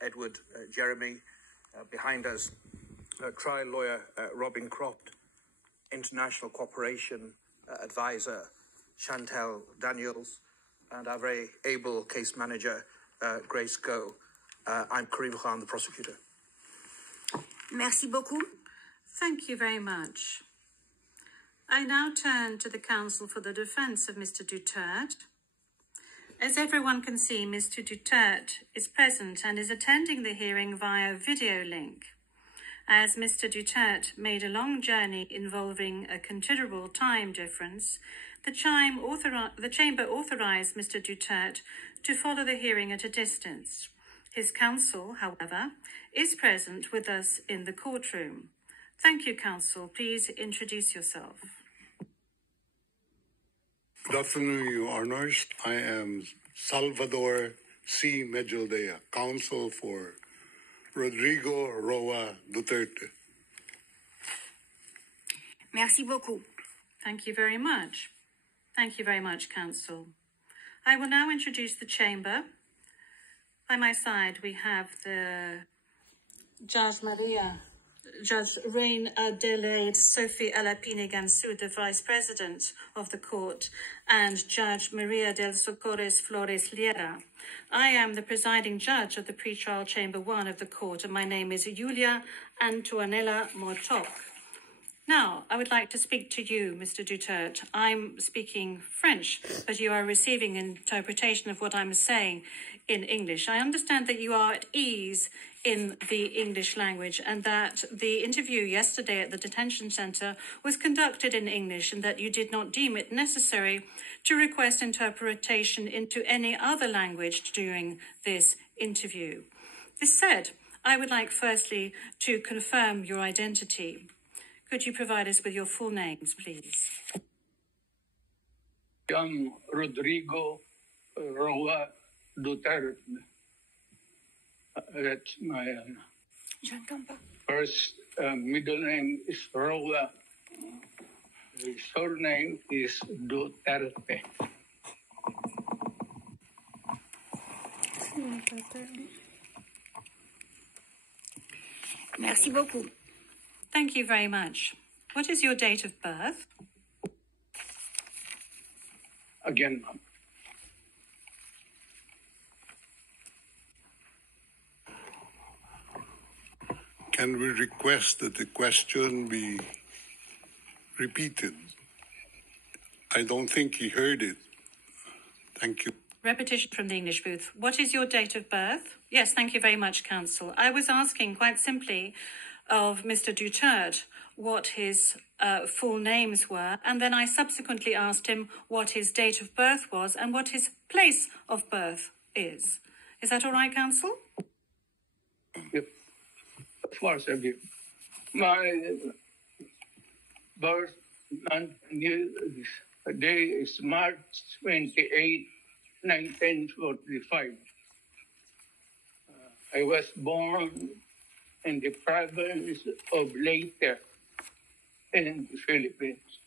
Edward Jeremy, behind us, trial lawyer Robin Croft, international cooperation advisor Chantel Daniels, and our very able case manager Grace Go. I'm Karim Khan, the prosecutor. Merci beaucoup. Thank you very much. I now turn to the counsel for the defense of Mr. Duterte. As everyone can see, Mr. Duterte is present and is attending the hearing via video link. As Mr. Duterte made a long journey involving a considerable time difference, the chamber authorized Mr. Duterte to follow the hearing at a distance. His counsel, however, is present with us in the courtroom. Thank you, counsel. Please introduce yourself. Good afternoon, Your Honors. I am Salvador C. Medjaldea, counsel for Rodrigo Roa Duterte. Merci beaucoup. Thank you very much. Thank you very much, counsel. I will now introduce the chamber. By my side, we have the Judge Reine Adelaide Sophie Alapine Gansou, the Vice President of the Court, and Judge Maria del Socorres Flores Liera. I am the presiding judge of the pretrial chamber 1 of the court, and my name is Julia Antonella Mortok. Now, I would like to speak to you, Mr. Duterte. I'm speaking French, but you are receiving interpretation of what I'm saying in English. I understand that you are at ease in the English language and that the interview yesterday at the detention center was conducted in English and that you did not deem it necessary to request interpretation into any other language during this interview. This said, I would like firstly to confirm your identity. Could you provide us with your full names, please? I'm Rodrigo Roa Duterte. That's my first middle name is Roa. The surname is Duterte. Merci beaucoup. Thank you very much. What is your date of birth? Again, Can we request that the question be repeated? I don't think he heard it. Thank you. Repetition from the English booth. What is your date of birth? Yes, thank you very much, counsel. I was asking quite simply of Mr. Duterte what his full names were, and then I subsequently asked him what his date of birth was and what his place of birth is. Is that all right, counsel? Yep. Of course, I give. My birth day is March 28, 1945. I was born in the province of Leyte in the Philippines.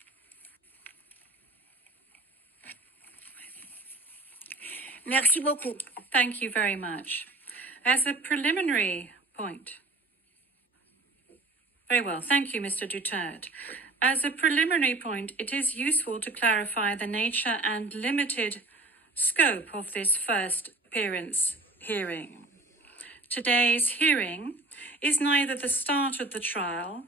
Merci beaucoup. Thank you very much. As a preliminary point. Very well. Thank you, Mr. Duterte. As a preliminary point, it is useful to clarify the nature and limited scope of this first appearance hearing. Today's hearing is neither the start of the trial,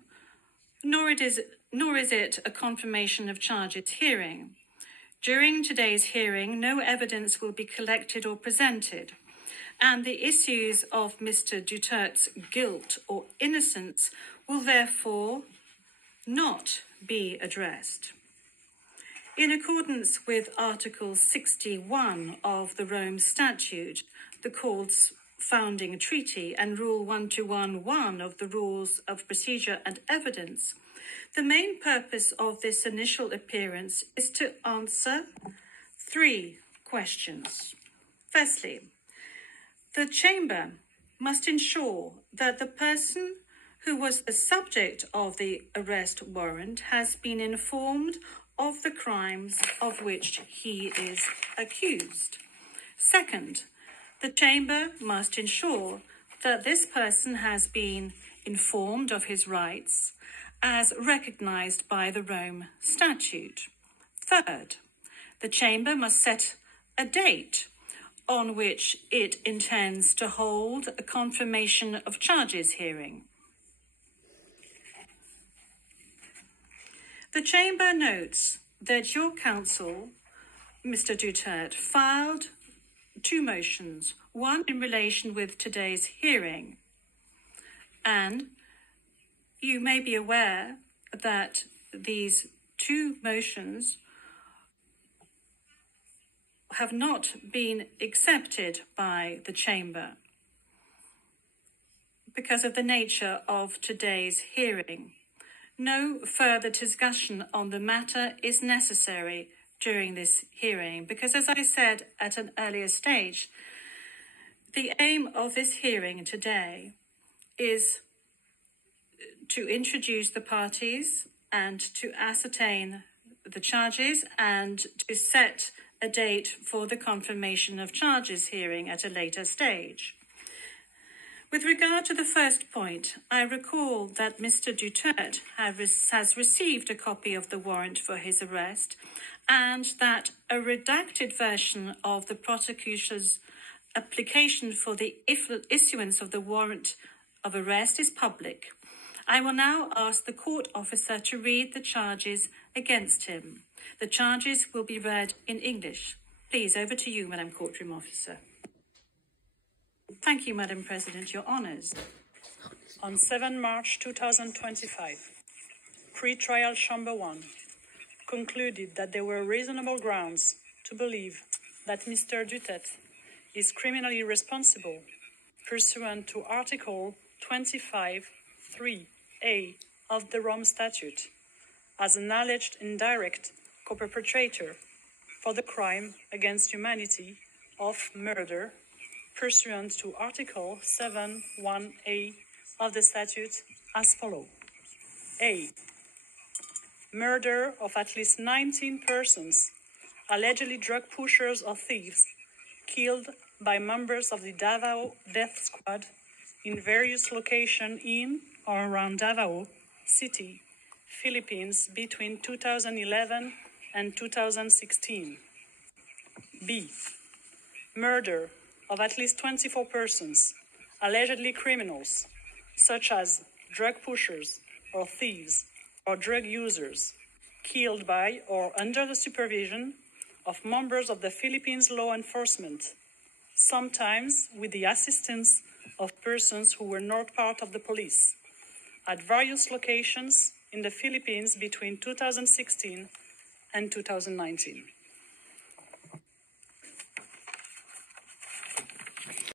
nor is it a confirmation of charges hearing. During today's hearing, no evidence will be collected or presented, and the issues of Mr. Duterte's guilt or innocence will therefore not be addressed. In accordance with Article 61 of the Rome Statute, the Court's founding treaty, and Rule 1211 of the Rules of Procedure and Evidence, the main purpose of this initial appearance is to answer 3 questions. Firstly, the Chamber must ensure that the person who was the subject of the arrest warrant has been informed of the crimes of which he is accused. Second, The Chamber must ensure that this person has been informed of his rights as recognised by the Rome Statute. Third, the Chamber must set a date on which it intends to hold a confirmation of charges hearing. The Chamber notes that your counsel, Mr. Duterte, filed two motions, one in relation with today's hearing, and you may be aware that these two motions have not been accepted by the Chamber because of the nature of today's hearing. No further discussion on the matter is necessary during this hearing because, as I said at an earlier stage, the aim of this hearing today is to introduce the parties and to ascertain the charges and to set a date for the confirmation of charges hearing at a later stage. With regard to the first point, I recall that Mr. Duterte has received a copy of the warrant for his arrest and that a redacted version of the prosecutor's application for the issuance of the warrant of arrest is public. I will now ask the court officer to read the charges against him. The charges will be read in English. Please, over to you, Madam Courtroom Officer. Thank you, Madam President. Your Honours. On 7 March 2025, Pre-Trial Chamber 1 concluded that there were reasonable grounds to believe that Mr. Duterte is criminally responsible pursuant to Article 25(3)(a) of the Rome Statute as an alleged indirect co-perpetrator for the crime against humanity of murder pursuant to Article 7(1)(a) of the statute as follows. A. Murder of at least 19 persons, allegedly drug pushers or thieves, killed by members of the Davao Death Squad in various locations in or around Davao City, Philippines between 2011 and 2016. B. Murder of at least 24 persons, allegedly criminals, such as drug pushers or thieves or drug users, killed by or under the supervision of members of the Philippines law enforcement, sometimes with the assistance of persons who were not part of the police, at various locations in the Philippines between 2016 and 2019.